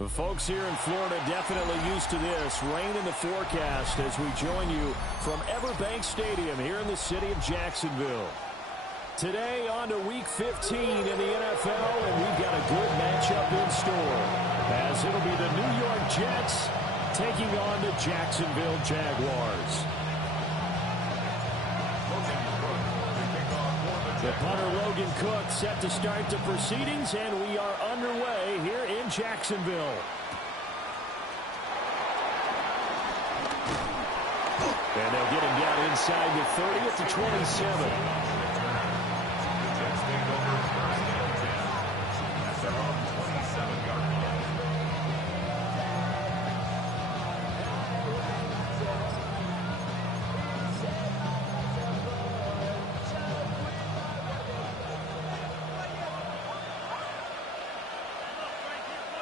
The folks here in Florida definitely used to this. Rain in the forecast as we join you from Everbank Stadium here in the city of Jacksonville. Today on to Week 15 in the NFL, and we've got a good matchup in store, as it'll be the New York Jets taking on the Jacksonville Jaguars. The punter Logan Cook set to start the proceedings, and we are underway here in Jacksonville. And they'll get him down inside the 30 at the 27.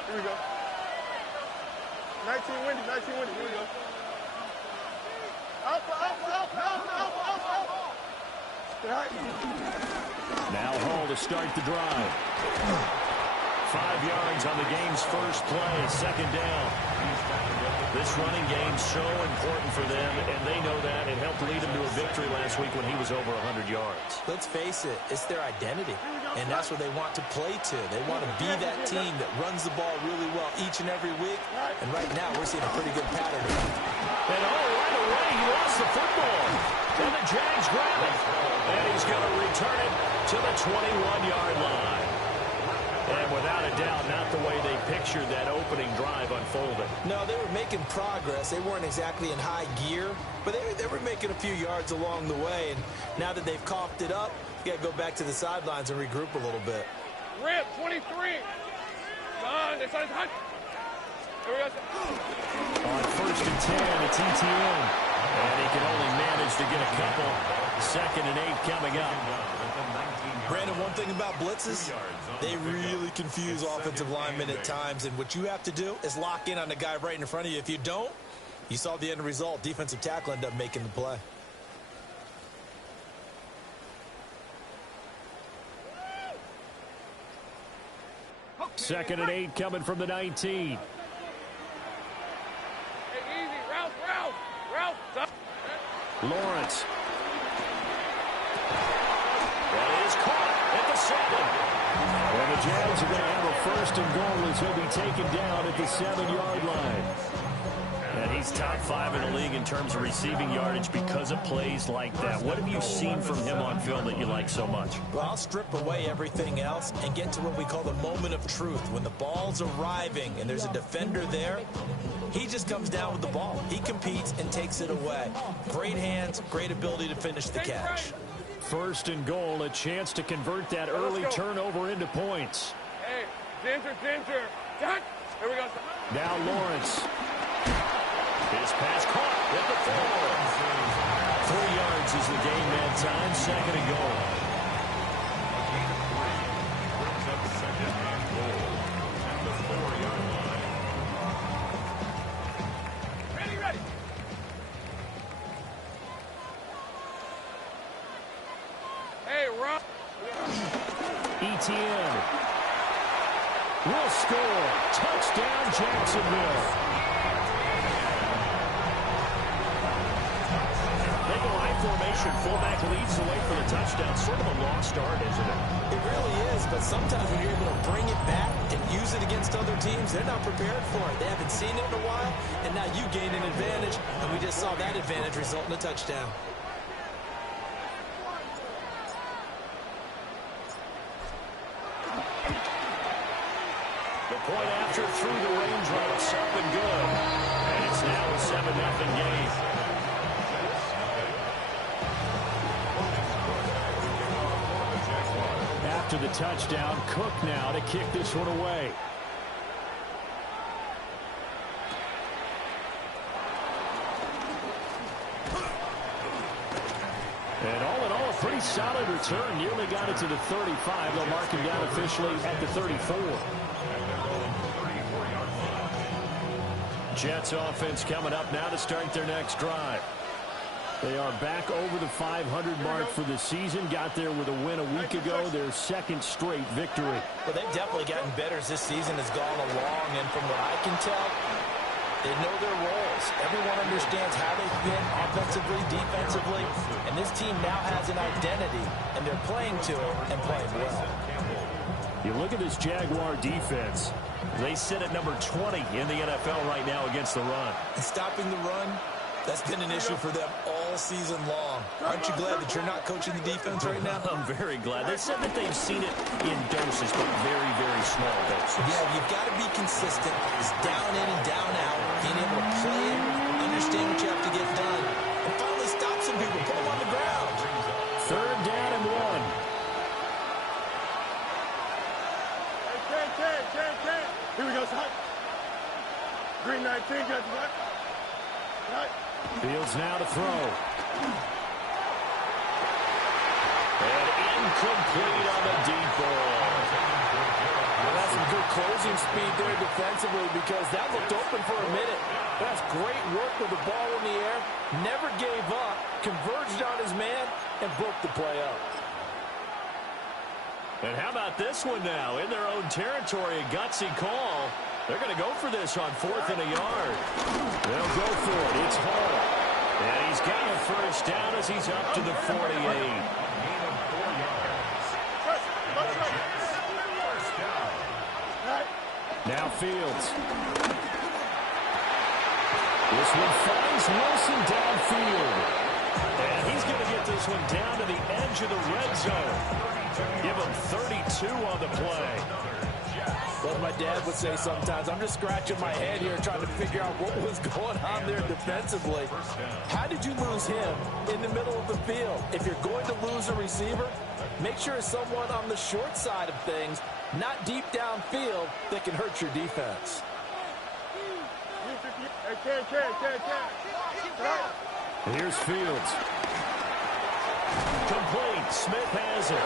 Here we go. 19 windy, 19 windy. Here we go. Alpha. Now Hall to start the drive. 5 yards on the game's first play, second down. This running game's so important for them, and they know that. It helped lead them to a victory last week when he was over 100 yards. Let's face it, it's their identity, and that's what they want to play to. They want to be that team that runs the ball really well each and every week, and right now we're seeing a pretty good pattern. And right away, he lost the football. And the Jags grab it, and he's going to return it to the 21-yard line. And without a doubt, not the way they pictured that opening drive unfolded. No, they were making progress. They weren't exactly in high gear, but they were making a few yards along the way. And now that they've coughed it up, you got to go back to the sidelines and regroup a little bit. Rip, 23. On first and 10, it's ETN. And he can only manage to get a couple. 2nd and 8 coming up. Brandon, one thing about blitzes, they really confuse offensive linemen at times, and what you have to do is lock in on the guy right in front of you. If you don't, you saw the end result. Defensive tackle ended up making the play. Second and 8 coming from the 19. Hey, easy, Ralph. Lawrence. That is caught at the 7. And the Jags are going to have a first and goal as he'll be taken down at the 7-yard line. And he's top 5 in the league in terms of receiving yardage because of plays like that. What have you seen from him on film that you like so much? Well, I'll strip away everything else and get to what we call the moment of truth. When the ball's arriving and there's a defender there, he just comes down with the ball. He competes and takes it away. Great hands, great ability to finish the catch. First and goal, a chance to convert that early turnover into points. Hey, Ginger. Here we go. Now Lawrence. His pass caught at the 4. 4 yards is the game that time. 2nd and goal. Ready. Hey, Rob. ETN will score. Touchdown, Jacksonville. They go I formation. Fullback leads the way for the touchdown. Sort of a lost art, isn't it? It really is, but sometimes when you're able to bring it back and use it against other teams, they're not prepared for it. They haven't seen it in a while, and now you gain an advantage, and we just saw that advantage result in a touchdown. The point after through the range routes up and good. And it's now a 7-0 game. After the touchdown, Cook now to kick this one away. And all in all, a pretty solid return. Nearly got it to the 35. They'll mark him down officially at the 34. Jets offense coming up now to start their next drive. They are back over the 500 mark for the season. Got there with a win a week ago, their second straight victory. Well, they've definitely gotten better as this season has gone along, and from what I can tell, they know their roles. Everyone understands how they fit offensively, defensively, and this team now has an identity, and they're playing to it and playing well. You look at this Jaguar defense. They sit at number 20 in the NFL right now against the run. And stopping the run, that's been an issue for them all season long. Aren't you glad that you're not coaching the defense right now? I'm very glad. They said that they've seen it in doses, but very, very small doses. Yeah, you've got to be consistent. It's down in and down out. Being able to play it, understand what you have to get done, and finally stop some people, put them on the ground. Third down and 1. Here we go, son. Green 19, got the back. Right. Fields now to throw. And incomplete on the deep ball. Well, that's some good closing speed there defensively because that looked open for a minute. That's great work with the ball in the air. Never gave up, converged on his man, and broke the play up. And how about this one now? In their own territory, a gutsy call. They're going to go for this on 4th and a yard. They'll go for it. It's Hall. And he's got a first down as he's up to the 48. Now Fields. This one finds Wilson downfield. And he's going to get this one down to the edge of the red zone. Give him 32 on the play. Well, my dad would say sometimes, I'm just scratching my head here trying to figure out what was going on there defensively. How did you lose him in the middle of the field? If you're going to lose a receiver, make sure it's someone on the short side of things, not deep downfield, that can hurt your defense. Here's Fields. Complete. Smith has it.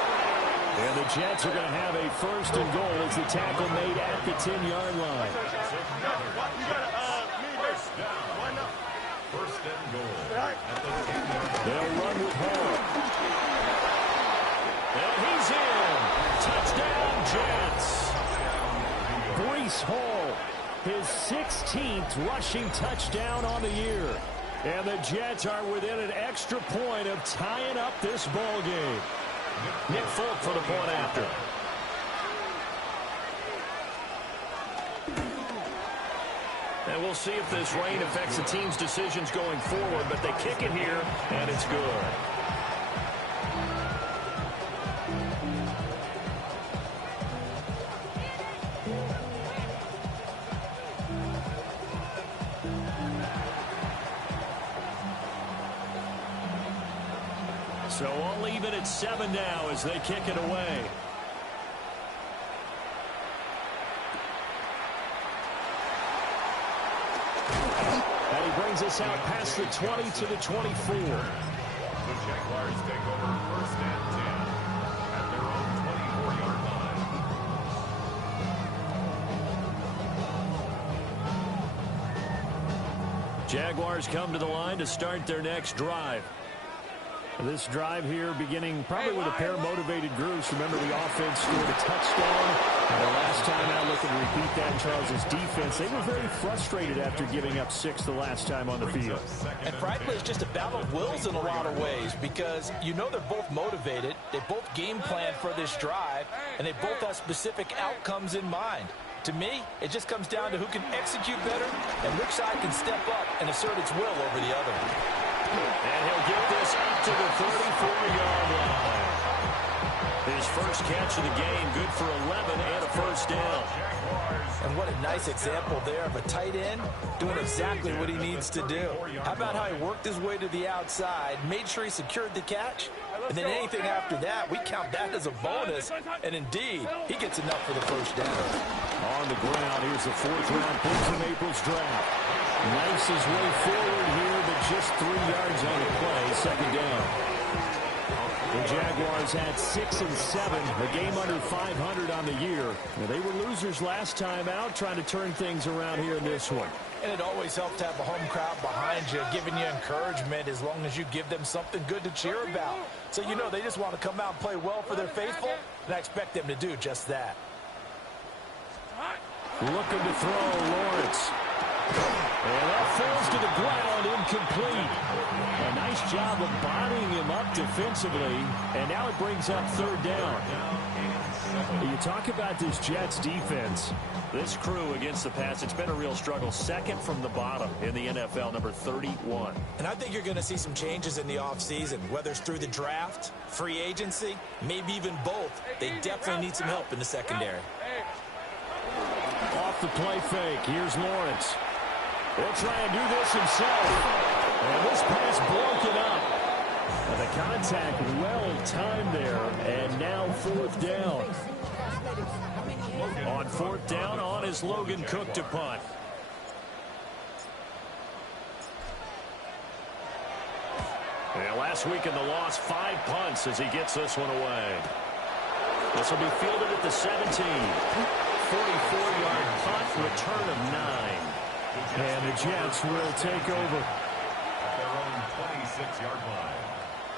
And the Jets are going to have a first and goal as the tackle made at the 10-yard line. First and goal. They'll run with Hall. And he's in. Touchdown, Jets. Breece Hall, his 16th rushing touchdown on the year. And the Jets are within an extra point of tying up this ball game. Nick Folk for the point after. And we'll see if this rain affects the team's decisions going forward, but they kick it here, and it's good. So all even at 7 now as they kick it away. And he brings us out past the 20 to the 24. The Jaguars take over first and 10 at their own 24-yard line. Jaguars come to the line to start their next drive. This drive here beginning probably with a pair of motivated groups. Remember, the offense scored a touchdown. And the last time out, looking to repeat that in Charles' defense, they were very frustrated after giving up 6 the last time on the field. And frankly, it's just a battle of wills in a lot of ways because you know they're both motivated. They both game plan for this drive, and they both have specific outcomes in mind. To me, it just comes down to who can execute better and which side can step up and assert its will over the other. And he'll get this up to the 34-yard line. His first catch of the game, good for 11 and a first down. And what a nice example there of a tight end doing exactly what he needs to do. How about how he worked his way to the outside, made sure he secured the catch, and then anything after that, we count that as a bonus. And indeed, he gets enough for the first down. On the ground, here's the 4th-round pick from April's draft. Knifes his way forward here, but just 3 yards on the play, second down. The Jaguars had 6 and 7, a game under 500 on the year. Now, they were losers last time out, trying to turn things around here in this one. And it always helps to have a home crowd behind you, giving you encouragement as long as you give them something good to cheer about. So you know they just want to come out and play well for their faithful, and I expect them to do just that. Looking to throw, Lawrence. And that falls to the ground, incomplete. A nice job of bodying him up defensively, and now it brings up third down. You talk about this Jets defense. This crew against the pass, it's been a real struggle. Second from the bottom in the NFL, number 31. And I think you're going to see some changes in the offseason, whether it's through the draft, free agency, maybe even both. They definitely need some help in the secondary. Off the play fake, here's Lawrence. He'll try and do this himself. And this pass broken up. And the contact well timed there, and now fourth down. On fourth down, on is Logan Cook to punt. And last week in the loss, 5 punts as he gets this one away. This will be fielded at the 17. 44-yard punt, return of 9. And the Jets will take over. At their own 26-yard line.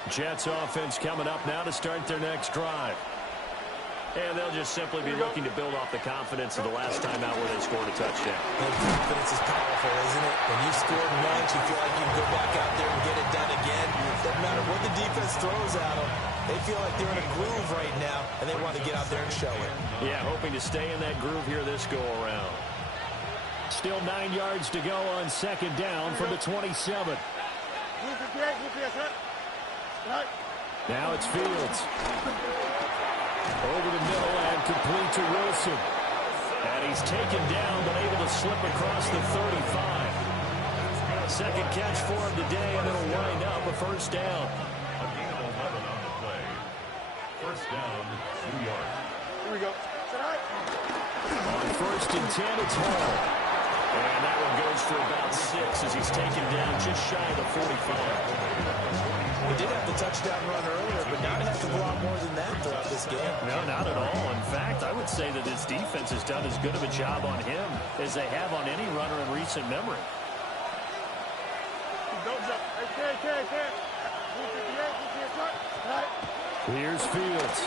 Jets offense coming up now to start their next drive. And they'll just simply be looking to build off the confidence of the last time out where they scored a touchdown. And confidence is powerful, isn't it? When you scored once, you feel like you can go back out there and get it done again. Doesn't matter what the defense throws at them. They feel like they're in a groove right now, and they want to get out there and show it. Yeah, hoping to stay in that groove here this go-around. Still 9 yards to go on second down from the 27. Now it's Fields. Over the middle and complete to Wilson. And he's taken down but able to slip across the 35. Second catch for him today, and it'll wind up a first down. A gain of 11 on the play. First down, 2 yards. Here we go. On first and 10, it's Hall. And that one goes for about 6 as he's taken down just shy of the 45. He did have the touchdown run earlier, but now he has to go out more than that throughout this game. No, not at all. In fact, I would say that his defense has done as good of a job on him as they have on any runner in recent memory. Here's Fields.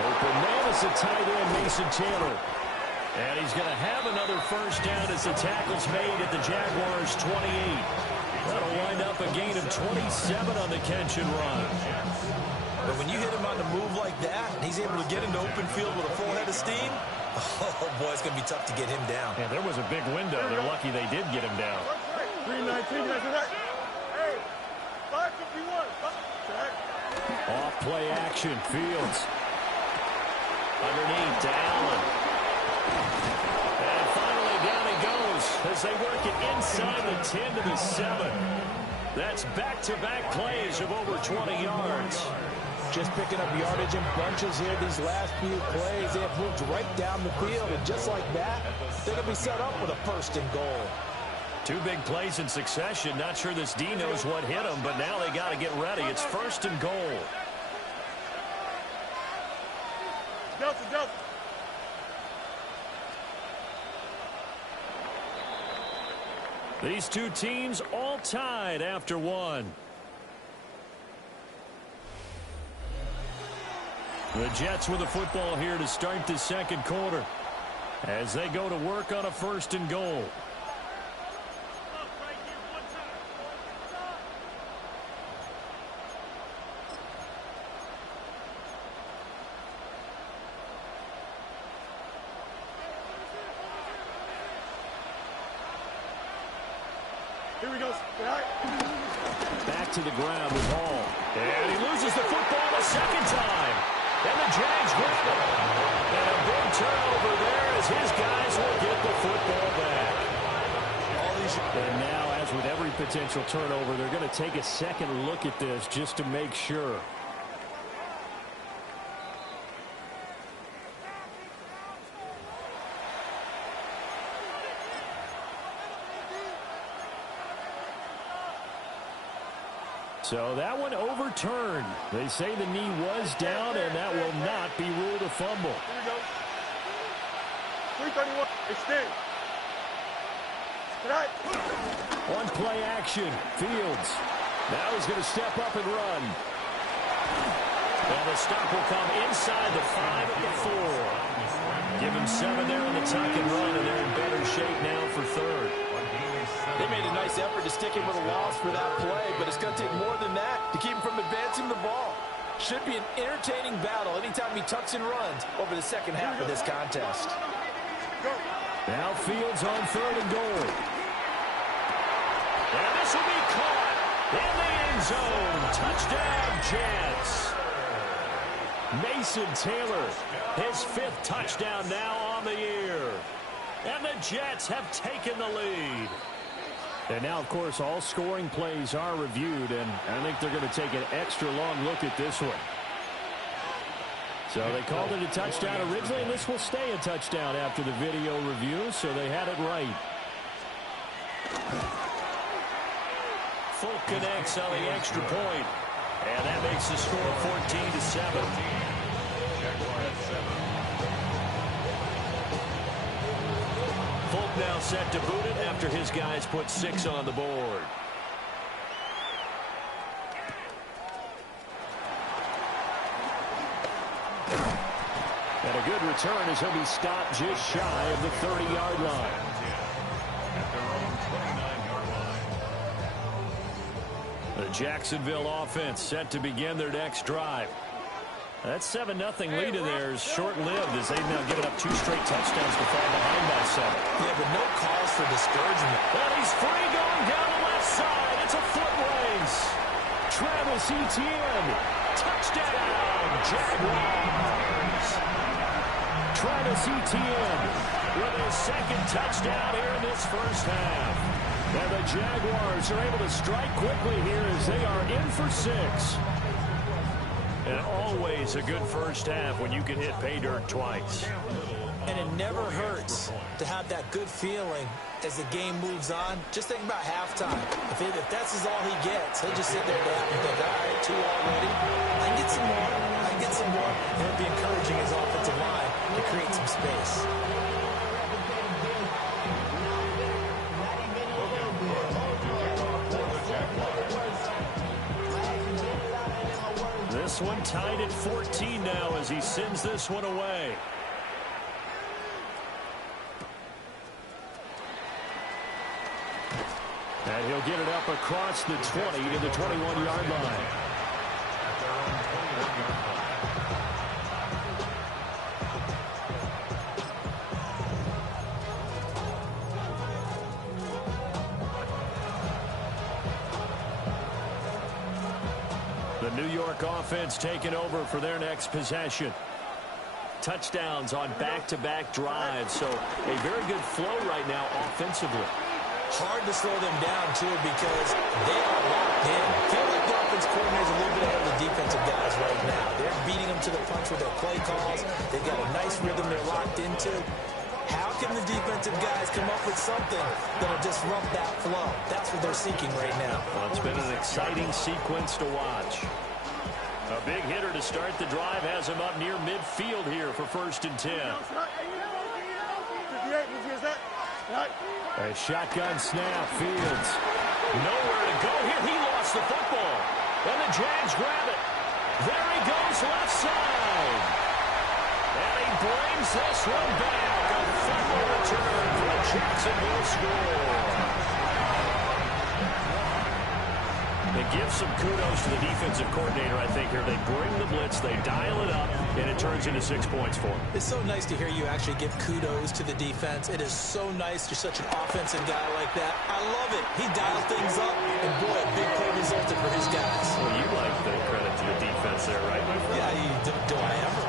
Open man is a tight end, Mason Taylor. And he's going to have another first down as the tackle's made at the Jaguars' 28. That'll wind up a gain of 27 on the catch and run. But when you hit him on the move like that, and he's able to get into open field with a full head of steam, oh, boy, it's going to be tough to get him down. Yeah, there was a big window. They're lucky they did get him down. 319, hey, 551. Off play action, Fields. Underneath to Allen. And finally down he goes as they work it inside the 10 to the 7. That's back-to-back plays of over 20 yards. Just picking up yardage in bunches here these last few plays. They have moved right down the field, and just like that, they're going to be set up with a first and goal. 2 big plays in succession. Not sure this D knows what hit them, but now they got to get ready. It's first and goal. Delta. These two teams all tied after one. The Jets with the football here to start the second quarter as they go to work on a first and goal. Here we go. Back to the ground with Hall. And he loses the football a second time. And the Jags grab it. And a big turnover there as his guys will get the football back. And now, as with every potential turnover, they're going to take a second look at this just to make sure. So that one overturned. They say the knee was down, and that will not be ruled a fumble. Here we go. 331. Extend. Tonight. On play action, Fields. Now he's going to step up and run. And the stop will come inside the 5 at the 4. Give him 7 there on the tuck and run, and they're in better shape now for third. They made a nice effort to stick him with a loss for that play, but it's going to take more than that to keep him from advancing the ball. Should be an entertaining battle anytime he tucks and runs over the second half of this contest. Now Fields on 3rd and goal. And this will be caught in the end zone. Touchdown, Jets. Mason Taylor, his 5th touchdown now on the year. And the Jets have taken the lead. And now, of course, all scoring plays are reviewed, and I think they're going to take an extra long look at this one. So they called it a touchdown originally, and this will stay a touchdown after the video review, so they had it right. Folk connects on the extra point, and that makes the score 14-7. Folk now set to boot it after his guys put 6 on the board. And a good return as he'll be stopped just shy of the 30-yard line. At their own 29-yard line. The Jacksonville offense set to begin their next drive. That 7-0 lead of theirs short-lived as they've now given up 2 straight touchdowns to fall behind by 7. Yeah, but no cause for discouragement. And he's free going down the left side. It's a foot race. Travis Etienne. Touchdown, Jaguars. Travis Etienne with his 2nd touchdown here in this first half. And the Jaguars are able to strike quickly here as they are in for 6. And always a good first half when you can hit pay dirt twice. And it never hurts to have that good feeling as the game moves on. Just think about halftime. If that's all he gets, he'll just sit there and think, all right, 2 already. I can get some more. I can get some more. And it'll be encouraging his offensive line to create some space. This one tied at 14 now as he sends this one away. And he'll get it up across the 20 to the 21-yard line. The New York offense taking over for their next possession. Touchdowns on back-to-back drives, so a very good flow right now offensively. Hard to slow them down, too, because they are locked in. I feel like the offense coordinator is a little bit ahead of the defensive guys right now. They're beating them to the punch with their play calls. They've got a nice rhythm they're locked into. How can the defensive guys come up with something that'll disrupt that flow? That's what they're seeking right now. Well, it's been an exciting sequence to watch. A big hitter to start the drive has him up near midfield here for 1st and 10. A shotgun snap, Fields. Nowhere to go here. He lost the football. And the Jags grab it. There he goes left side. And he brings this one back. A fumble return for a Jacksonville score. It gives some kudos to the defensive coordinator, I think, here. They bring the blitz, they dial it up, and it turns into 6 points for them. It's so nice to hear you actually give kudos to the defense. It is so nice. You're such an offensive guy like that. I love it. He dialed things up, and boy, a big play resulted for his guys. Well, you like the credit to the defense there, right? Yeah, do I ever?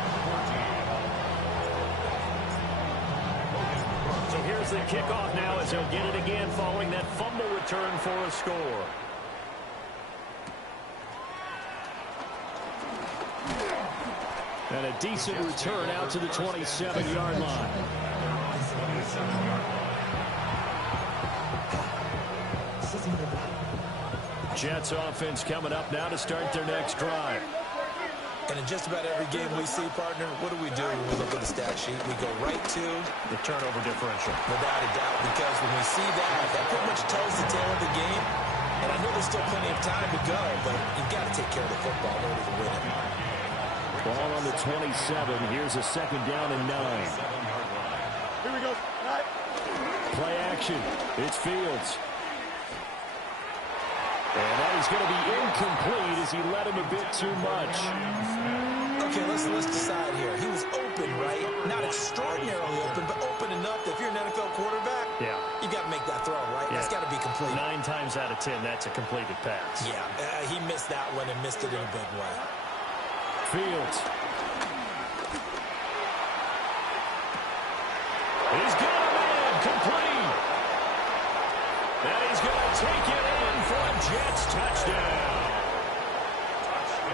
So here's the kickoff now as he'll get it again following that fumble return for a score. And a decent return out to the 27-yard line. Jets offense coming up now to start their next drive. And in just about every game we see, partner, what do we do when we look at the stat sheet? We go right to the turnover differential. Without a doubt, because when we see that, that pretty much tells the tale of the game. And I know there's still plenty of time to go, but you've got to take care of the football in order to win it. Ball on the 27. Here's a second down and 9. Here we go. Play action. It's Fields. And that is going to be incomplete as he led him a bit too much. Okay, let's decide here. He was open, right? Not extraordinarily open, but open enough that if you're an NFL quarterback, you've got to make that throw, right? That's got to be complete. 9 times out of 10, that's a completed pass. Yeah, he missed that one and missed it in a big way. Fields. He's got him in. Complete. And he's going to take it in for a Jets touchdown.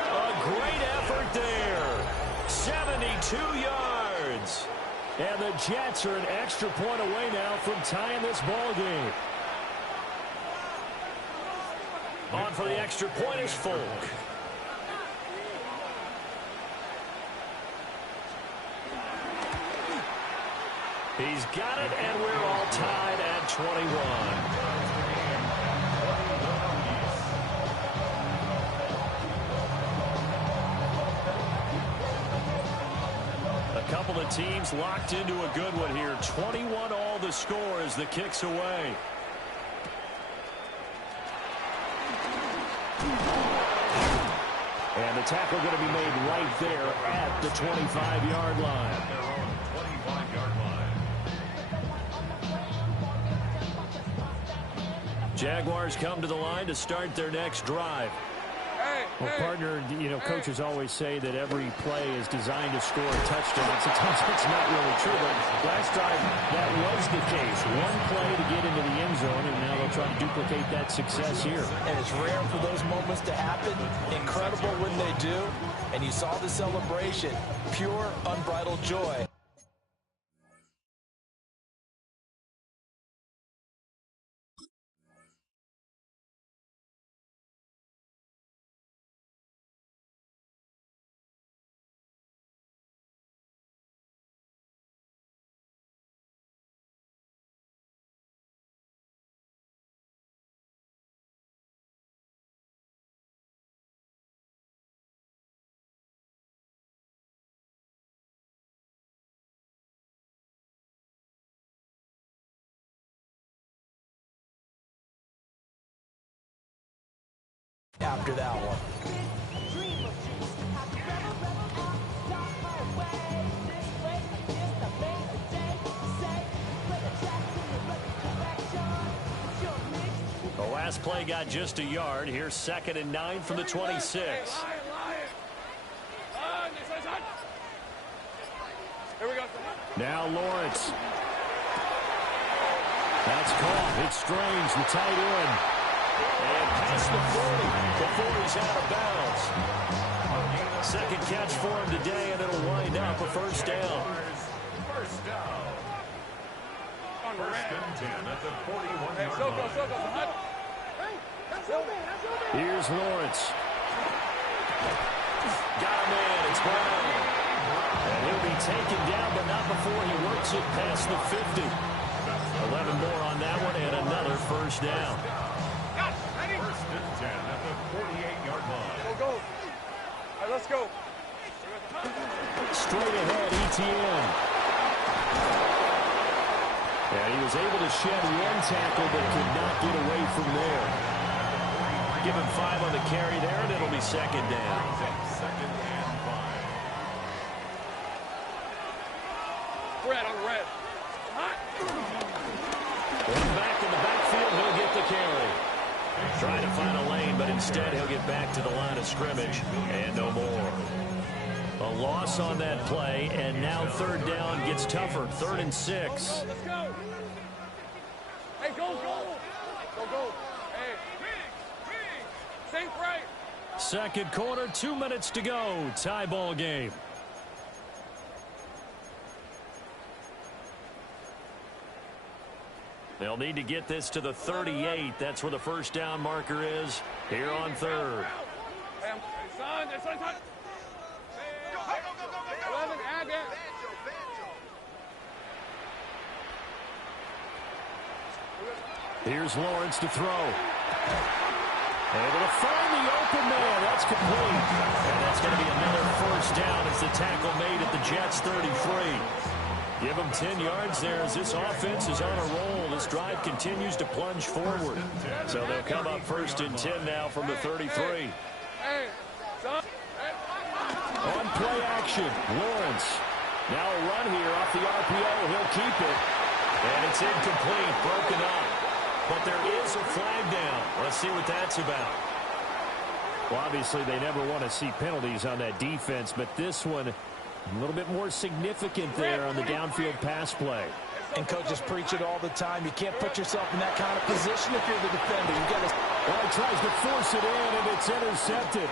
A great effort there. 72 yards. And the Jets are an extra point away now from tying this ball game. On for the extra point is Folk. He's got it, and we're all tied at 21. A couple of teams locked into a good one here. 21 all the score as the kick's away. And the tackle going to be made right there at the 25-yard line. Jaguars come to the line to start their next drive. Well, partner, you know, coaches always say that every play is designed to score a touchdown. Sometimes it's not really true, but last drive, that was the case. One play to get into the end zone, and now they'll try to duplicate that success here. And it's rare for those moments to happen. Incredible when they do. And you saw the celebration. Pure, unbridled joy. After that one. The last play got just a yard. Here's 2nd and 9 from the 26. Here we go. Now Lawrence. That's caught. It's Strange, the tight end. And past the 40 before he's out of bounds. Second catch for him today, and it'll wind up a first down. First down. First and 10 at the 41-yard line. Here's Lawrence. Got him in. It's Brown. And he'll be taken down, but not before he works it past the 50. 11 more on that one, and another first down. First and 10 at the 48-yard line. Go. All right, let's go. Straight ahead, Etienne. And he was able to shed one tackle, but could not get away from there. Give him 5 on the carry there, and it'll be second down. Second and 5. Red on red. One back in the backfield, he'll get the carry. Trying to find a lane, but instead he'll get back to the line of scrimmage, and no more. A loss on that play, and now third down gets tougher. 3rd and 6. Let's go. Hey, go. Go. Hey. Think right. Second quarter, 2 minutes to go. Tie ball game. They'll need to get this to the 38. That's where the first down marker is here on third. Here's Lawrence to throw. Able to find the open man. That's complete. And that's going to be another first down as the tackle made at the Jets' 33. Give them 10 yards there as this offense is on a roll. This drive continues to plunge forward. So they'll come up first and 10 now from the 33. On play action, Lawrence. Now a run here off the RPO. He'll keep it. And it's incomplete, broken up. But there is a flag down. Let's see what that's about. Well, obviously they never want to see penalties on that defense, but this one a little bit more significant there on the downfield pass play. And coaches preach it all the time. You can't put yourself in that kind of position if you're the defender. You got to. Well, he tries to force it in, and it's intercepted.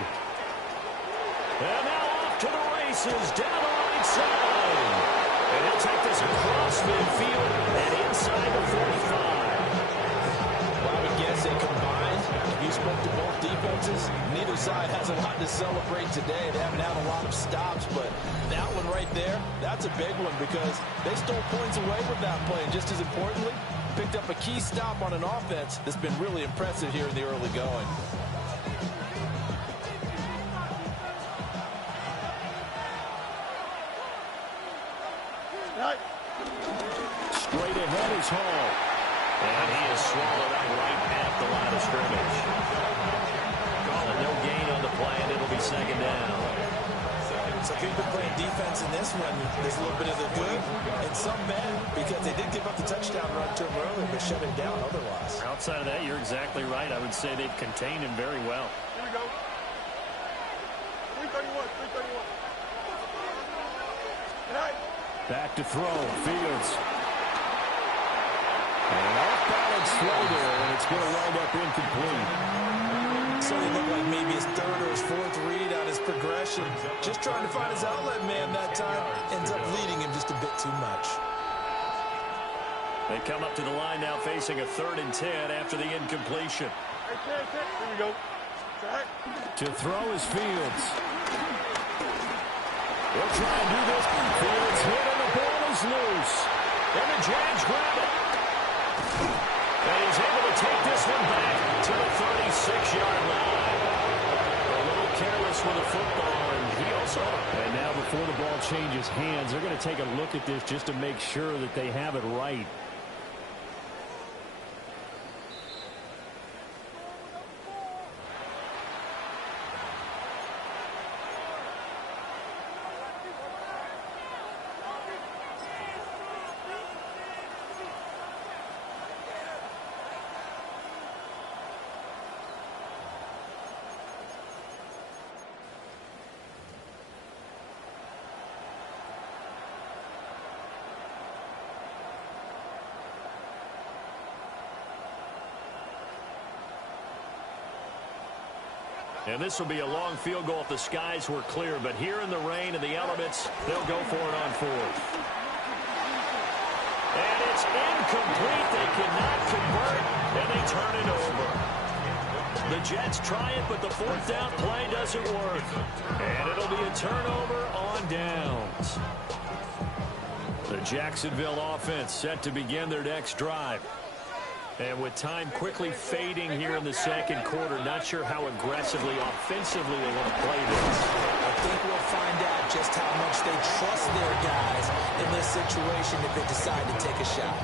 And now off to the races, down the right side. And he'll take this across midfield and inside the 45. Well, I would guess they combined. If you spoke to both defenses, neither side has a lot to celebrate today. They haven't had a lot of stops, but that one right there, that's a big one because they stole points away with that play. And just as importantly, picked up a key stop on an offense that's been really impressive here in the early going. Straight ahead is Hall. And he is swallowed up right at the line of scrimmage. Calling no gain on the play, and it'll be second down. So if you've been playing defense in this one, there's a little bit of the good and some bad because they did give up the touchdown run to him earlier, but shut him down otherwise. Outside of that, you're exactly right. I would say they've contained him very well. Here we go. 331, 331. Back to throw, Fields. And off-balance throw there, and it's going to wind up incomplete. So he looked like maybe his third or his fourth read on his progression. Just trying to find his outlet man that time. Ends up leading him just a bit too much. They come up to the line now facing a 3rd and 10 after the incompletion. Here we go. To throw is Fields. They'll try and do this. Fields hit and the ball is loose. And the Jags grab it. And he's able to take this one back to the 36-yard line. A little careless with the football, and he also... And now before the ball changes hands, they're going to take a look at this just to make sure that they have it right. And this will be a long field goal if the skies were clear. But here in the rain and the elements, they'll go for it on 4th. And it's incomplete. They cannot convert, and they turn it over. The Jets try it, but the 4th down play doesn't work. And it'll be a turnover on downs. The Jacksonville offense set to begin their next drive. And with time quickly fading here in the second quarter, not sure how aggressively, offensively they want to play this. I think we'll find out just how much they trust their guys in this situation if they decide to take a shot.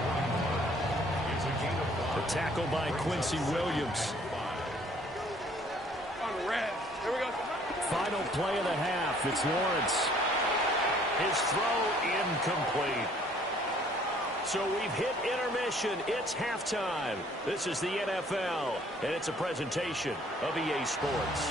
The tackle by Quincy Williams. Here we go. Final play of the half. It's Lawrence. His throw incomplete. So we've hit intermission. It's halftime. This is the NFL, and it's a presentation of EA Sports.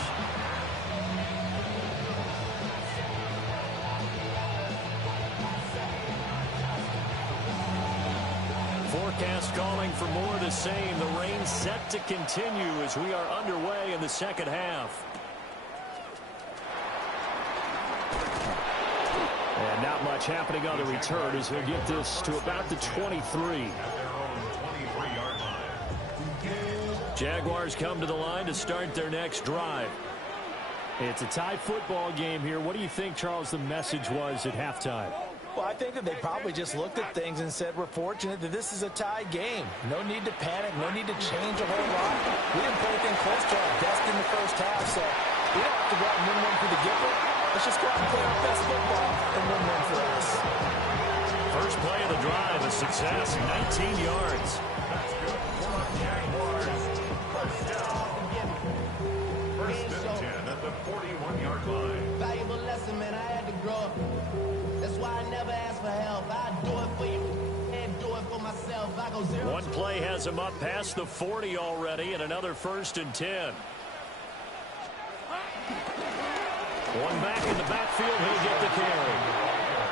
Forecast calling for more of the same. The rain set to continue as we are underway in the second half. And not much happening on the return as he'll get this to about the 23. Jaguars come to the line to start their next drive. It's a tie football game here. What do you think, Charles, the message was at halftime? Well, I think that they probably just looked at things and said, we're fortunate that this is a tie game. No need to panic. No need to change a whole lot. We didn't play anything close to our best in the first half, so we don't have to go out and win one for the giver. Let's just go out and play our best football and win one for us. First play of the drive, a success, 19 yards. That's good for the Jaguars. First down. First and 10 at the 41-yard line. Valuable lesson, man. I had to grow up. That's why I never ask for help. I do it for you and do it for myself. I go 0. One play has him up past the 40 already, and another first and 10. One back in the backfield, he'll get the carry.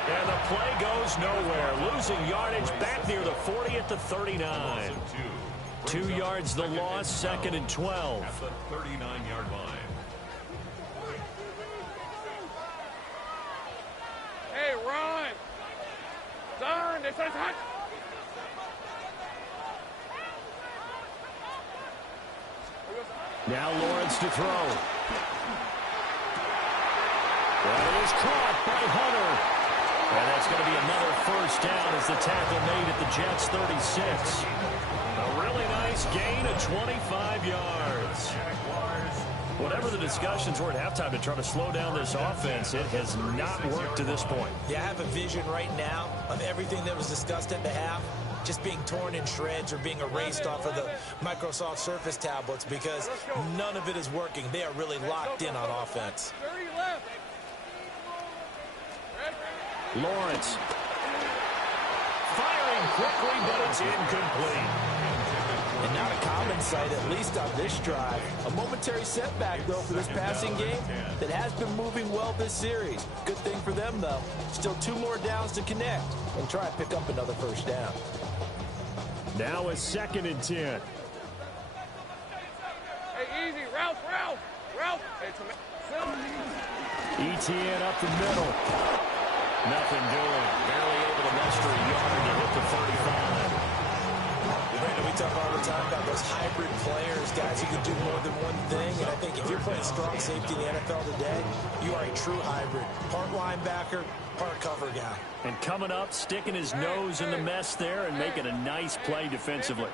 And the play goes nowhere. Losing yardage back near the 40 at the 39. 2 yards the loss, second and 12. At the 39-yard line. Hey, run! Turn! They said hot! Now Lawrence to throw. That is caught by Hunter. And that's going to be another first down as the tackle made at the Jets' 36. A really nice gain of 25 yards. Whatever the discussions were at halftime to try to slow down this offense, it has not worked to this point. Yeah, I have a vision right now of everything that was discussed at the half just being torn in shreds or being erased off of the Microsoft Surface tablets because none of it is working. They are really locked in on offense. Lawrence. Firing quickly, but it's incomplete. And not a common sight, at least on this drive. A momentary setback, though, for this passing game that has been moving well this series. Good thing for them, though. Still 2 more downs to connect and try to pick up another first down. Now a second and 10. Hey, easy. Ralph. Hey, ETN up the middle. Nothing doing. Barely able to muster a yard to hit the 35. Brandon, we talk all the time about those hybrid players, guys who can do more than one thing. And I think if you're playing strong safety in the NFL today, you are a true hybrid. Part linebacker, part cover guy. And coming up, sticking his nose in the mess there and making a nice play defensively.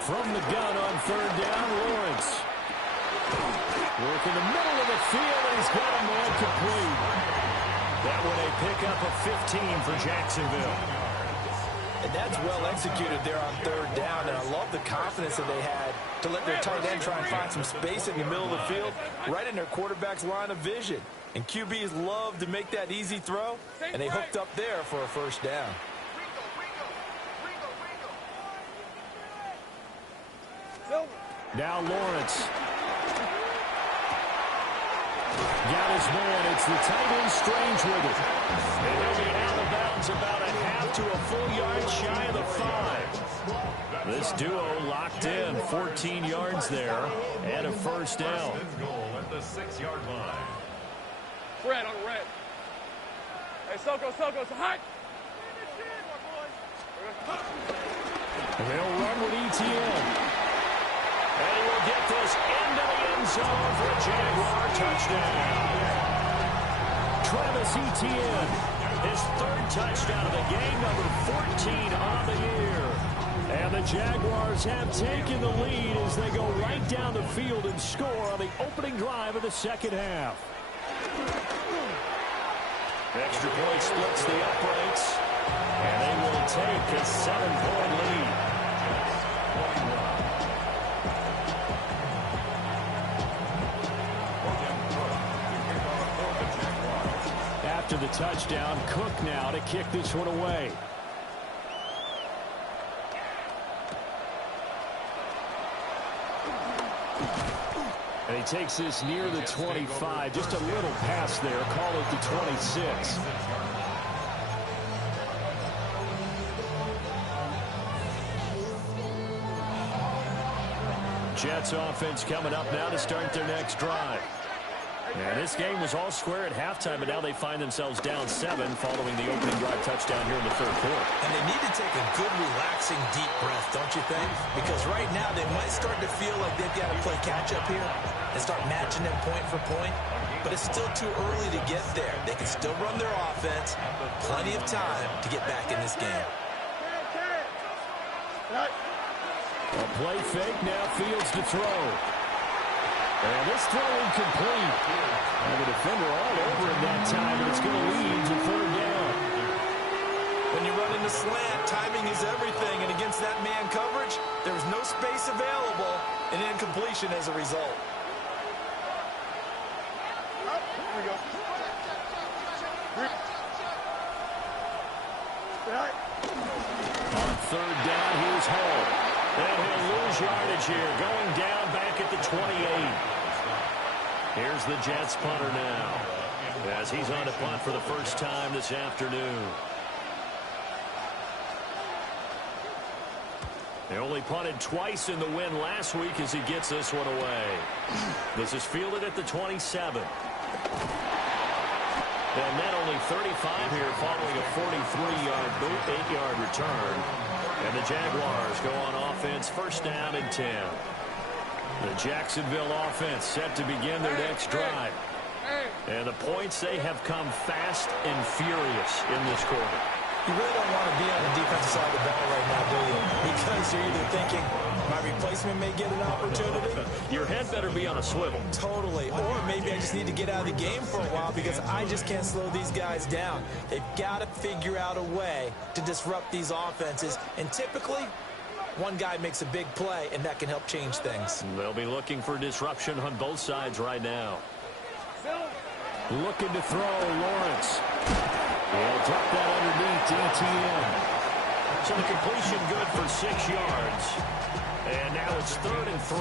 From the gun on third down, Lawrence. Working the middle of the field, and he's got a man complete. That one a pickup of 15 for Jacksonville. And that's well executed there on third down. And I love the confidence that they had to let their tight end try and find some space in the middle of the field, right in their quarterback's line of vision. And QBs love to make that easy throw, and they hooked up there for a first down. Now Lawrence. Got his man. It's the tight end Strange with it. And he'll be out of bounds about a half to a full yard shy of the 5. This duo locked in. 14 yards there and a first down. Goal at the 6-yard line. Red on red. Hey, Soko, it's hot. And they'll run with ETN. And he will get this into the end zone for a Jaguar touchdown. Travis Etienne, his 3rd touchdown of the game, number 14 on the year. And the Jaguars have taken the lead as they go right down the field and score on the opening drive of the second half. Extra point splits the uprights, and they will take a 7-point lead. After the touchdown, Cook now to kick this one away. And he takes this near the 25. Just a little pass there. Call it the 26. Jets offense coming up now to start their next drive. And this game was all square at halftime, but now they find themselves down 7 following the opening drive touchdown here in the third quarter. And they need to take a good, relaxing, deep breath, don't you think? Because right now they might start to feel like they've got to play catch-up here and start matching them point for point. But it's still too early to get there. They can still run their offense. Plenty of time to get back in this game. A play fake, now Fields to throw. And this throw incomplete. And the defender all over him that time, and it's going to lead to third down. When you run into slant, timing is everything. And against that man coverage, there was no space available, and incompletion as a result. Here we go. On third down, here's Hull. And he'll lose yardage here, going down back at the 28. Here's the Jets punter now, as he's on to punt for the first time this afternoon. They only punted twice in the win last week as he gets this one away. This is fielded at the 27. And then only 35 here following a 43-yard boot, 8-yard return. And the Jaguars go on offense, first down and 10. The Jacksonville offense set to begin their next drive. And the points, they have come fast and furious in this quarter. You really don't want to be on the defensive side of the ball right now, do you? Because you're either thinking, my replacement may get an opportunity. Your head better be on a swivel. Totally. Or maybe I just need to get out of the game for a while because I just can't slow these guys down. They've got to figure out a way to disrupt these offenses. And typically, one guy makes a big play, and that can help change things. They'll be looking for disruption on both sides right now. Looking to throw, Lawrence. He'll drop that underneath to ETN. So the completion good for 6 yards. And now it's 3rd and 3.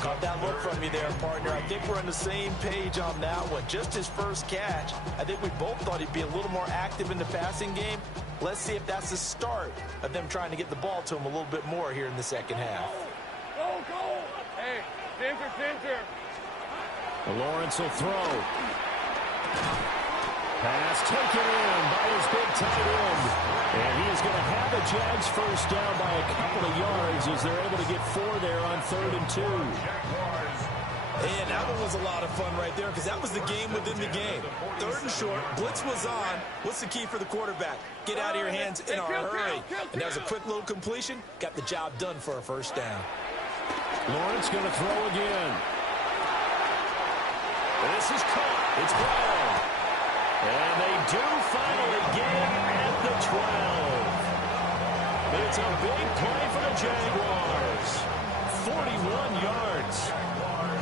Caught that look from you there, partner. I think we're on the same page on that one. Just his first catch. I think we both thought he'd be a little more active in the passing game. Let's see if that's the start of them trying to get the ball to him a little bit more here in the second half. Go, go! Hey, center. Lawrence will throw. Pass taken in by his big tight end. And he is going to have the Jags first down by a couple of yards as they're able to get 4 there on 3rd and 2. And that one was a lot of fun right there because that was the game within the game. 3rd and short, blitz was on. What's the key for the quarterback? Get out of your hands in a hurry. And that was a quick little completion. Got the job done for a first down. Lawrence going to throw again. This is caught. It's Brown. And they do finally get at the 12. It's a big play for the Jaguars. 41 yards.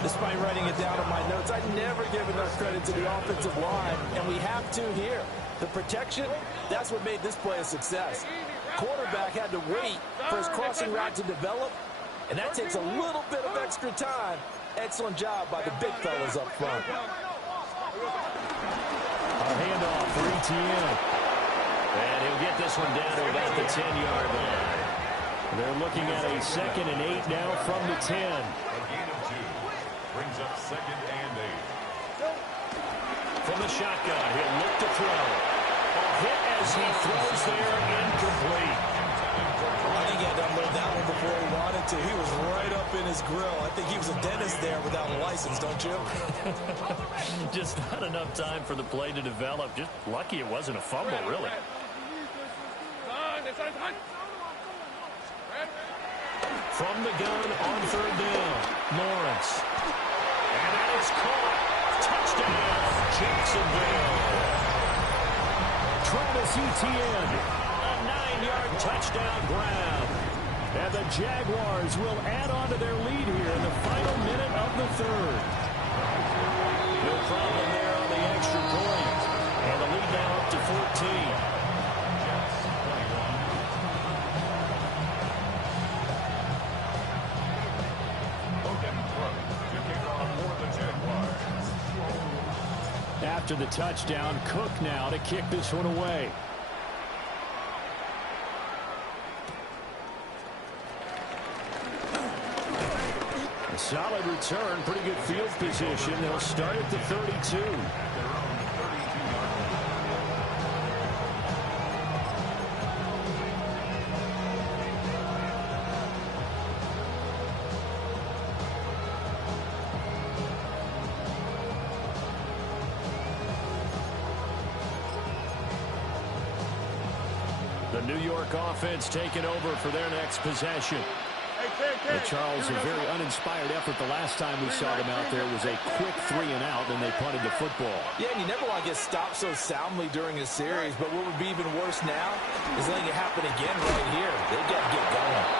Despite writing it down on my notes, I never give enough credit to the offensive line, and we have to here. The protection, that's what made this play a success. Quarterback had to wait for his crossing route to develop, and that takes a little bit of extra time. Excellent job by the big fellas up front. A handoff for ETN. And he'll get this one down to about the 10-yard line. They're looking at a 2nd and 8 now from the 10. A gain of 2 brings up 2nd and 8. From the shotgun, he'll look to throw. A hit as he throws there, incomplete. I think he had to unload that one before he wanted to. He was right up in his grill. I think he was a dentist there without a license, don't you? Just not enough time for the play to develop. Just lucky it wasn't a fumble, really. From the gun on 3rd down, Lawrence. And then it's caught. Touchdown, Jacksonville. Travis Etienne, a 9-yard touchdown grab. And the Jaguars will add on to their lead here in the final minute of the 3rd. No problem there on the extra point. And the lead now up to 14. After the touchdown, Cook now to kick this one away. solid return, pretty good field position. They'll start at the 32. The New York offense taking over for their next possession. Well, Charles, a very uninspired effort the last time we saw them out there was a quick 3-and-out, and they punted the football. Yeah, and you never want to get stopped so soundly during a series, but what would be even worse now is letting it happen again right here. They got to get going.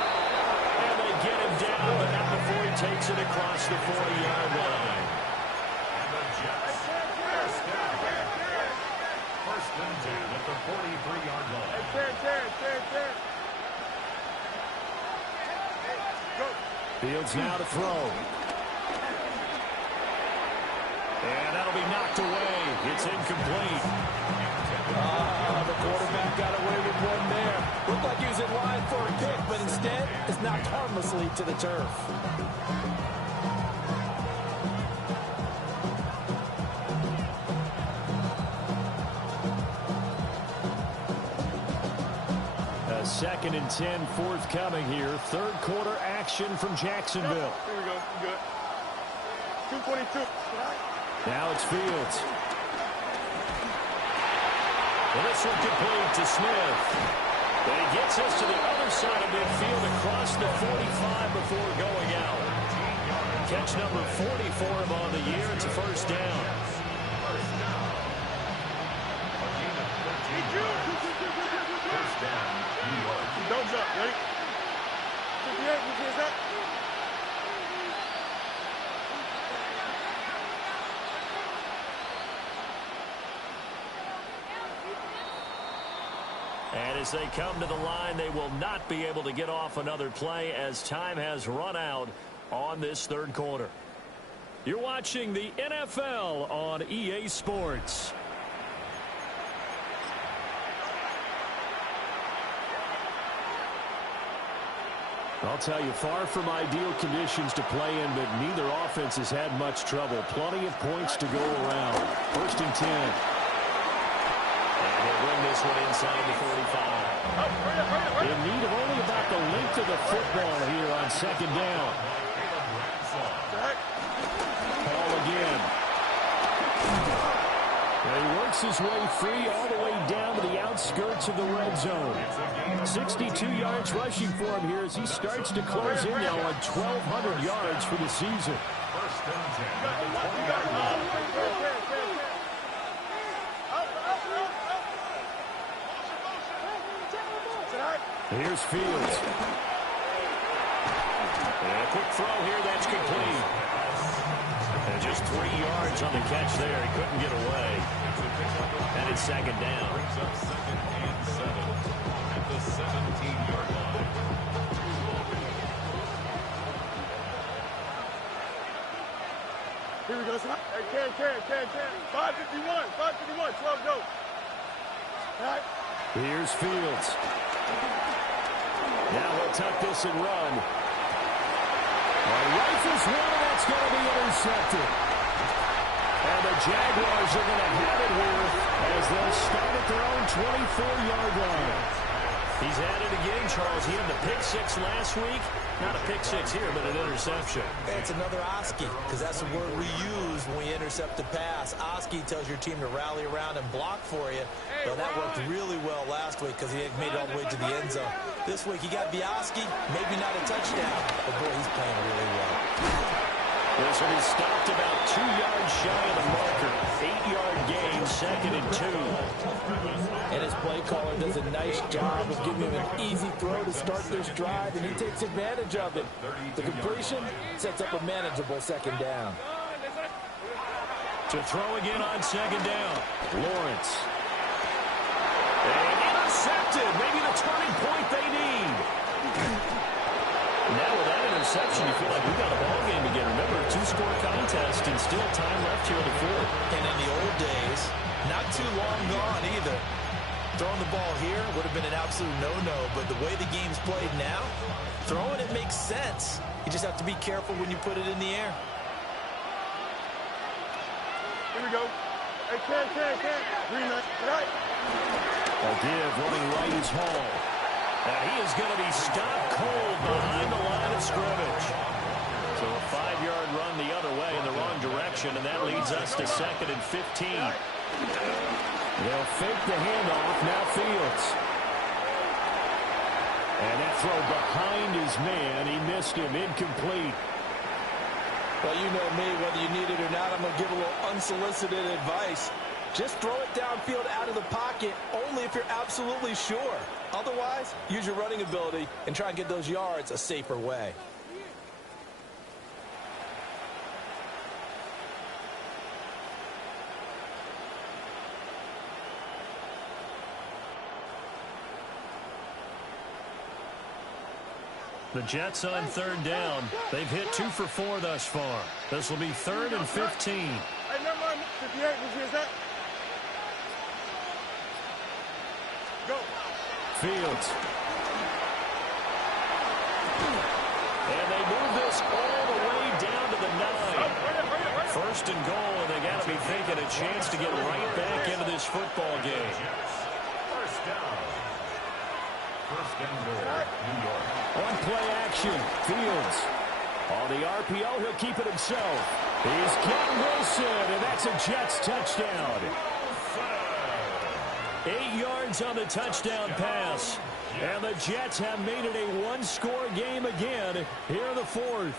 And they get him down, but not before he takes it across the 40-yard line. And the Jets first and 10 at the 43-yard line. Fields now to throw. And that'll be knocked away. It's incomplete. The quarterback got away with one there. Looked like he was in line for a pick, but instead it's knocked harmlessly to the turf. Second and 10 forthcoming here. Third quarter action from Jacksonville. Here we go. Good. 2:22. Now it's Fields. Well, this one complete to Smith. And he gets us to the other side of midfield across the 45 before going out. Catch number 40 for him on the year. It's a first down. Don't jump, ready? 58, who's up? And as they come to the line, they will not be able to get off another play as time has run out on this third quarter. You're watching the NFL on EA Sports. I'll tell you, far from ideal conditions to play in, but neither offense has had much trouble. Plenty of points to go around. First and 10. And they'll bring this one inside the 45. In need of only about the length of the football here on second down. Ball again. And he works his way free all the way down to the outskirts of the red zone. 62 yards rushing for him here as he starts to close in now on 1,200 yards for the season. First and 10 at the 20-yard line. Here's Fields. And a quick throw here, that's complete. And just 3 yards on the catch there. He couldn't get away. And it's second down. Brings up second and 7 at the 17-yard line. Here we go, son. Hey, can. 551, 12 go. All right. Here's Fields. Now he'll tuck this and run. Rifles one, and that's going to be intercepted. And the Jaguars are going to have it here as they'll start at their own 24-yard line. He's at it again, Charles. He had the pick six last week. Not a pick six here, but an interception. It's another Oski, because that's the word we use when we intercept a pass. Oski tells your team to rally around and block for you. Well, that worked really well last week because he made it all the way to the end zone. This week he got the Oski, maybe not a touchdown, but boy, he's playing really well. This one is stopped about 2 yards shy of the marker. 8-yard gain, second and 2. And his play caller does a nice job of giving him an easy throw to start this drive, and he takes advantage of it. The completion sets up a manageable second down. To throw again on second down. Lawrence. And intercepted. Maybe the turning point they need. Now with that interception, you feel like we got a ball game again. Remember, a 2-score contest and still time left here in the fourth. And in the old days, not too long gone either. Throwing the ball here would have been an absolute no-no, but the way the game's played now, throwing it makes sense. You just have to be careful when you put it in the air. Here we go. Hey, Ken. Green light. Right. A give running right is Hall. And he is going to be stopped cold behind the line of scrimmage. So a 5-yard run the other way in the wrong direction, and that leads us to 2nd and 15. They'll fake the handoff. Now Fields. And that throw behind his man. He missed him. Incomplete. Well, you know me. Whether you need it or not, I'm going to give a little unsolicited advice. Just throw it downfield out of the pocket only if you're absolutely sure. Otherwise, use your running ability and try and get those yards a safer way. The Jets on 3rd down. They've hit 2 for 4 thus far. This will be 3rd and 15. Hey, never mind. 58. What's that? Go. Fields. And they move this all the way down to the 9. 1st and goal, and they got to be thinking a chance to get right back into this football game. First down. First and goal, New York. On play action, Fields. On the RPO, he'll keep it himself. He's Ken Wilson, and that's a Jets touchdown. 8 yards on the touchdown pass. And the Jets have made it a one-score game again here in the 4th.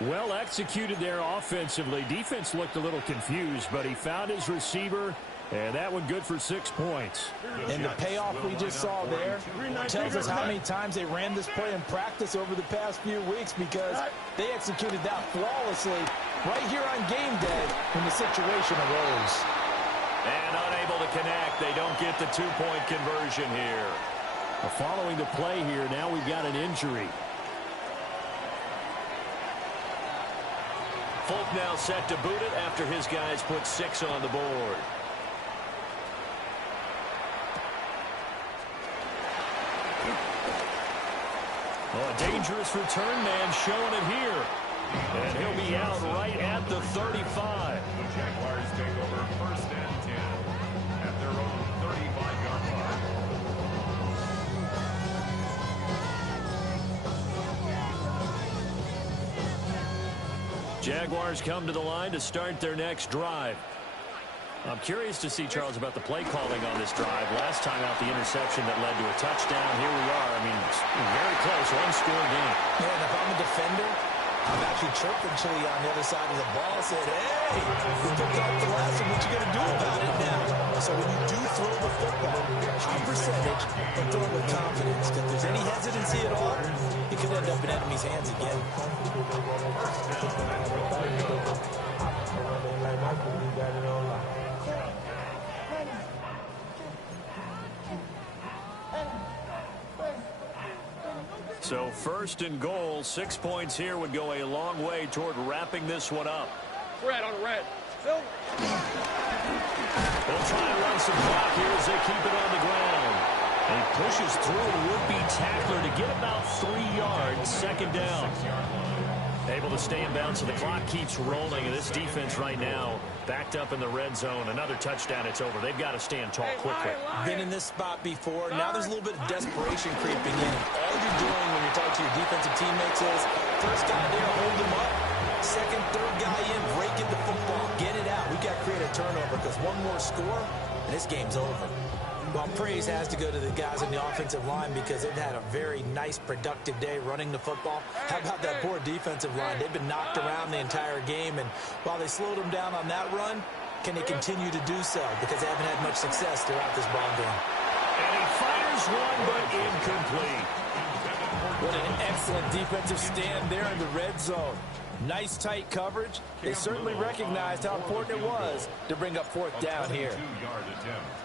Well executed there offensively. Defense looked a little confused, but he found his receiver, and that one good for 6 points. And the payoff we just saw there tells us how many times they ran this play in practice over the past few weeks, because they executed that flawlessly right here on game day when the situation arose. And unable to connect. They don't get the 2-point conversion here. Following the play here, now we've got an injury. Folk now set to boot it after his guys put 6 on the board. Oh, a dangerous return man showing it here. And he'll be out right at the 35. The Jaguars take over 1st and 10 at their own 35-yard line. Jaguars come to the line to start their next drive. I'm curious to see, Charles, about the play calling on this drive. Last time out, the interception that led to a touchdown. Here we are. I mean, very close, one-score game. Yeah, and if I'm a defender, I'm actually chirping Chili on the other side of the ball, said, hey, we picked up the last one. What you going to do about it now? So when you do throw the football, high percentage, and throw it with confidence. If there's any hesitancy at all, it could end up in enemy's hands again. So 1st and goal, 6 points here would go a long way toward wrapping this one up. Red on the red. Silver. They'll try and run some clock here as they keep it on the ground. And he pushes through a would-be tackler to get about 3 yards, 2nd down. Able to stay in bounds, so the clock keeps rolling. And this defense right now backed up in the red zone. Another touchdown, it's over. They've got to stand tall quickly. Been in this spot before. Now there's a little bit of desperation creeping in. All you're doing when you're talking to your defensive teammates is, first guy there, hold him up. Second, third guy in, break in the football. Get it out. We've got to create a turnover, because one more score, and this game's over. Well, praise has to go to the guys in the offensive line, because they've had a very nice, productive day running the football. How about that poor defensive line? They've been knocked around the entire game, and while they slowed them down on that run, can they continue to do so? Because they haven't had much success throughout this ball game. And he fires one, but incomplete. What an excellent defensive stand there in the red zone. Nice tight coverage. They certainly recognized how important it was to bring up 4th down here. 2-yard attempt.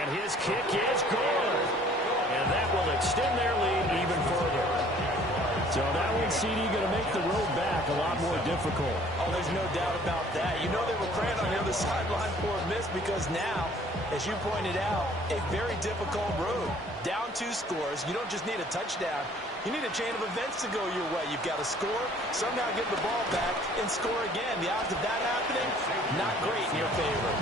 And his kick is good. And that will extend their lead even further. So that one, CD, going to make the road back a lot more difficult. Oh, there's no doubt about that. You know they were praying on the other sideline for a miss because now, as you pointed out, a very difficult road. Down 2 scores. You don't just need a touchdown. You need a chain of events to go your way. You've got to score, somehow get the ball back, and score again. The odds of that happening, not great in your favor.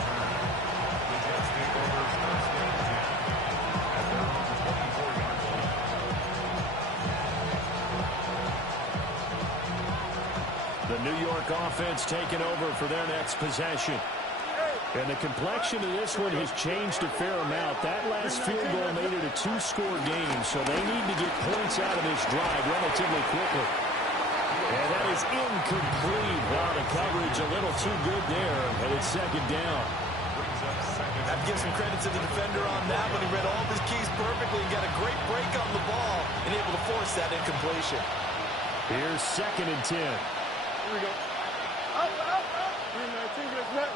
The New York offense taking over for their next possession. And the complexion of this one has changed a fair amount. That last field goal made it a 2-score game, so they need to get points out of this drive relatively quickly. And that is incomplete. Wow, the coverage a little too good there, and it's second down. I'd give some credit to the defender on that one. He read all of his keys perfectly and got a great break on the ball and able to force that incompletion. Here's 2nd and 10. Here we go. Up. Green 19, get us back.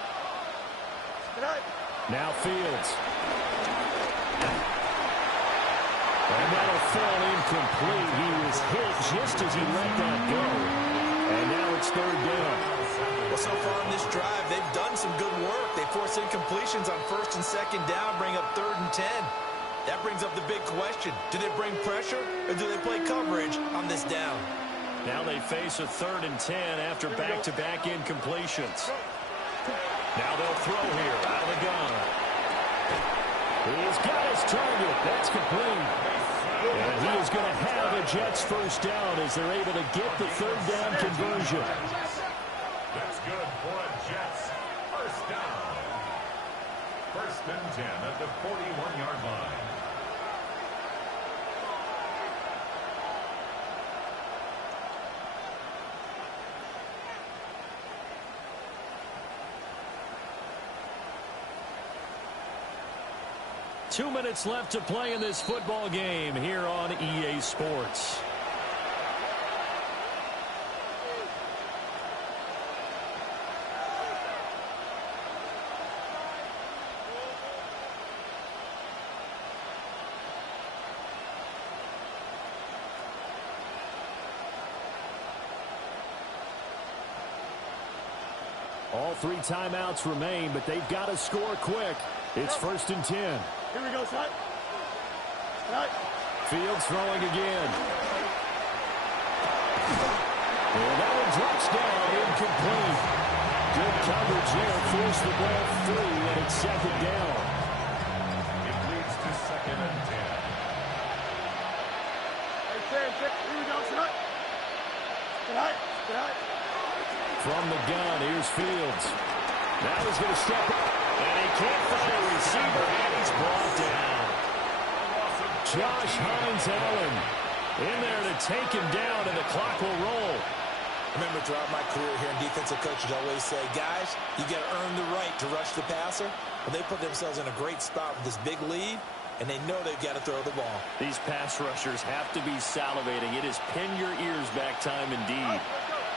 Now Fields. And that'll fall incomplete. He was hit just as he let that go. And now it's 3rd down. Well, so far in this drive, they've done some good work. They force incompletions on 1st and 2nd down, bring up 3rd and 10. That brings up the big question. Do they bring pressure or do they play coverage on this down? Now they face a 3rd and 10 after back-to-back incompletions. Now they'll throw here out of the gun. He's got his target. That's complete. And he is going to have a Jets 1st down as they're able to get the 3rd down conversion. That's good for a Jets 1st down. 1st and 10 at the 41-yard line. Two minutes left to play in this football game here on EA Sports. All 3 timeouts remain, but they've got to score quick. It's 1st and 10. Here we go, son. Fields throwing again. And that one drops down, incomplete. Good coverage there, forced the ball through, and it's 2nd down. It leads to 2nd and 10. Hey, here we go, son. From the gun, here's Fields. Now he's going to step up, and he can't find a receiver, and he's brought down. Josh Hines-Allen in there to take him down, and the clock will roll. I remember throughout my career here, defensive coaches always say, guys, you got to earn the right to rush the passer. Well, they put themselves in a great spot with this big lead, and they know they've got to throw the ball. These pass rushers have to be salivating. It is pin your ears back time indeed.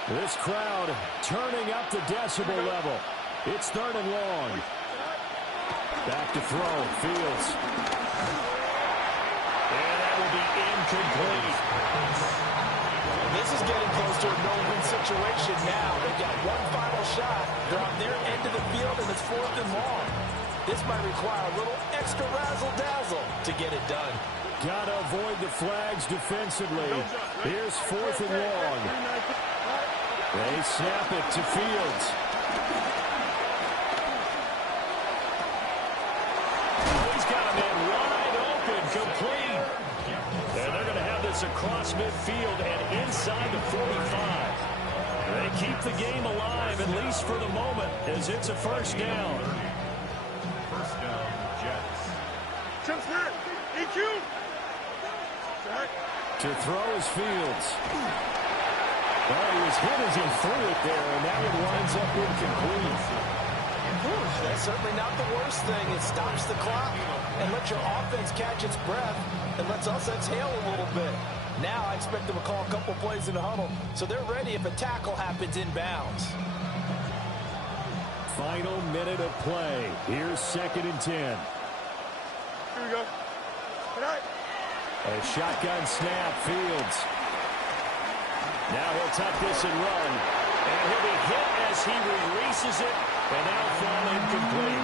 This crowd turning up the decibel level. It's 3rd and long. Back to throw. Fields. And that will be incomplete. This is getting close to a no-win situation now. They've got one final shot. They're on their end of the field, and it's 4th and long. This might require a little extra razzle-dazzle to get it done. Got to avoid the flags defensively. Here's 4th and long. They snap it to Fields. He's got a man wide open, complete. And they're going to have this across midfield and inside the 45. They keep the game alive, at least for the moment, as it's a 1st down. 1st down, Jets. Chip Smith, EQ. To throw is Fields. Well, he was hit as he threw it there, and that one winds up incomplete. That's certainly not the worst thing. It stops the clock and lets your offense catch its breath and lets us exhale a little bit. Now I expect them to call a couple plays in the huddle, so they're ready if a tackle happens inbounds. Final minute of play. Here's 2nd and 10. Here we go. A shotgun snap, Fields. Now he'll tuck this and run. And he'll be hit as he releases it, and that'll fall incomplete.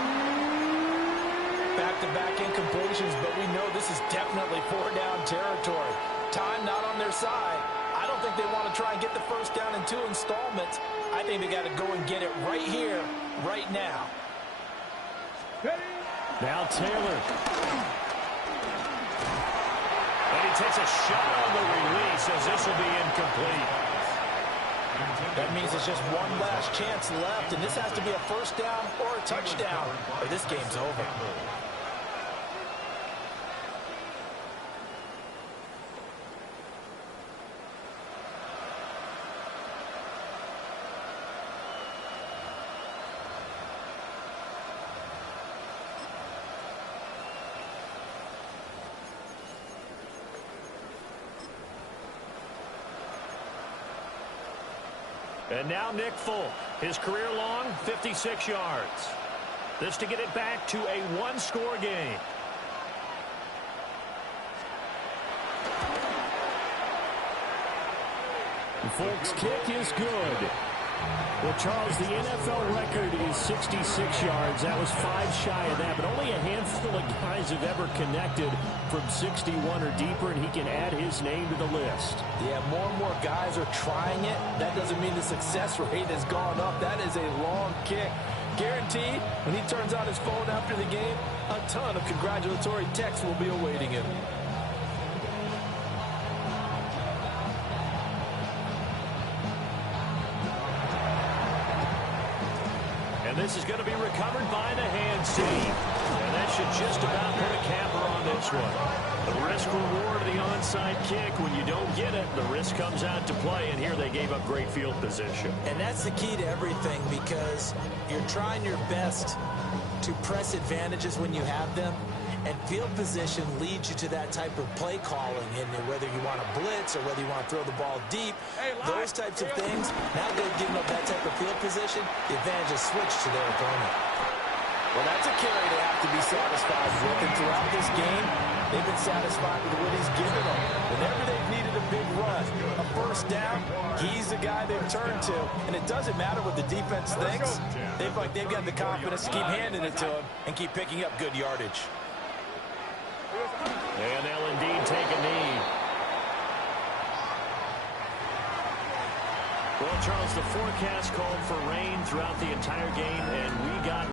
Back-to-back incompletions, but we know this is definitely four-down territory. Time not on their side. I don't think they want to try and get the first down in 2 installments. I think they got to go and get it right here, right now. Now Taylor. And he takes a shot on the release as this will be incomplete. That means it's just one last chance left, and this has to be a first down or a touchdown, or this game's over. And now Nick Folk, his career long 56 yards. This to get it back to a one-score game. Folk's kick is good. Well, Charles, the NFL record is 66 yards. That was 5 shy of that, but only a handful of guys have ever connected from 61 or deeper, and he can add his name to the list. Yeah, more and more guys are trying it. That doesn't mean the success rate has gone up. That is a long kick. Guaranteed, when he turns on his phone after the game, a ton of congratulatory texts will be awaiting him. And this is going to be recovered by the hands team. And that should just about put a capper on this one. The risk reward of the onside kick. When you don't get it, the risk comes out to play. And here they gave up great field position. And that's the key to everything, because you're trying your best to press advantages when you have them. And field position leads you to that type of play calling, and whether you want to blitz or whether you want to throw the ball deep, those types of things. Now they've given up that type of field position, the advantage is switched to their opponent. Well, that's a carry they have to be satisfied with, and throughout this game, they've been satisfied with what he's given them. Whenever they've needed a big run, a first down, he's the guy they've turned to, and it doesn't matter what the defense thinks. They've got the confidence to keep handing it to him and keep picking up good yardage. And they'll indeed take a knee. Well, Charles, the forecast called for rain throughout the entire game, and we got